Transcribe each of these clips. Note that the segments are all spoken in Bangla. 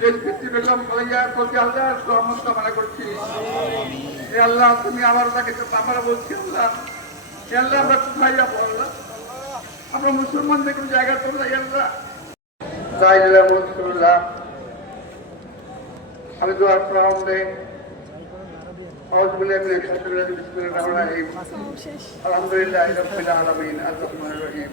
দেশভিত্তি বেগম খালেজা প্রতি আল্লাহ রহমত কামনা করছি। হে আল্লাহ তুমি আমার তাকে আমরা বলছি আল্লাহ। হে আল্লাহ আমরা কোথায় যাব আল্লাহ? আমরা মুসলমানদের কোনো জায়গা তো নাই আল্লাহ। তাই রহমতুল্লাহ আমি দোয়ার রহমানির রহিম।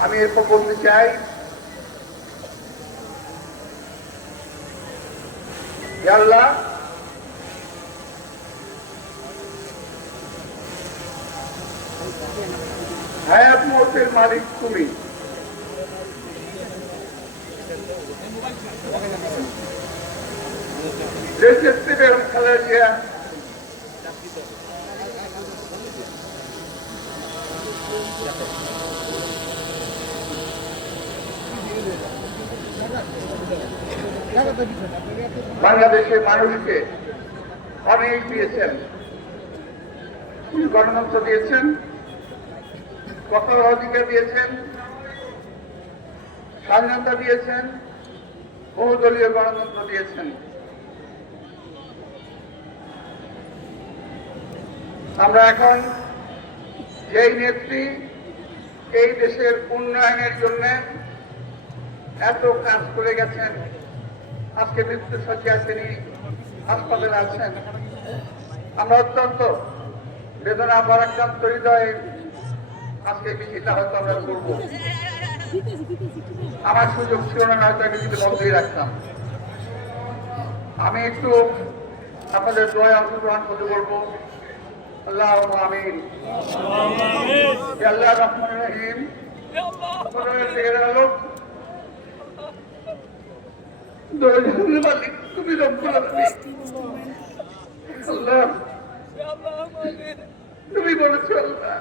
আমি এরপর বলতে চাই আল্লাহ হায়াত মোটের মালিক তুমি। দেশের দিয়া বাংলাদেশের মানুষকে অনেক দিয়েছেন। গণতন্ত্র দিয়েছেন কথার অধিকার দিয়েছেন, স্বাধীনতা দিয়েছেন, বহুদলীয় গণতন্ত্র দিয়েছেন। আমরা এখন যেই নেত্রী এই দেশের উন্নয়নের জন্য এত কাজ করে গেছেন আজকে মৃত্যু সজ্জায় তিনি হাসপাতালে আছেন। আমরা অত্যন্ত বেদনা পরাক্রান্ত হৃদয়ে আজকে মিছিলটা হয়তো আমরা করব। আমার সুযোগ ছিল না হয়তো আমি কিন্তু বন্ধই রাখতাম। আমি একটু আপনাদের দোয়া অংশগ্রহণ করতে বলব। আল্লাহ আমিন। আল্লাহ রহমান রহিম। লোক। দয়ালু মালিক তুমি রব্বুল আলামিন আল্লাহ তুমি বলেছো আল্লাহ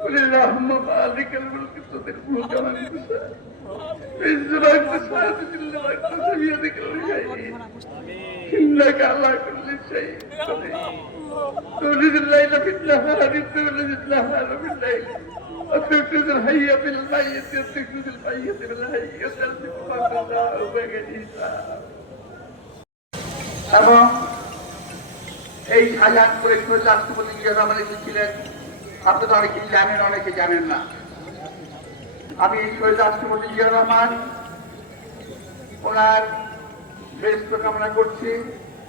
قل اللهم مالك الملك تؤتي الملك من تشاء عز من تشاء تذل من تشاء بيدك الخير انك على كل شيء قدير تولد الليل في النهار تولد النهار في الليل وتكتب الحي في الميت وتكتب الميت في الحي وتلزم ما تشاء بغير حساب এবং এই শাহজাহানপুরে শহীদ রাষ্ট্রপতি জিয়া রহমান এসেছিলেন আপনারা অনেকে জানেন অনেকে জানেন না আমি শহীদ রাষ্ট্রপতি জিয়া রহমান ওনার বেস্ত কামনা করছি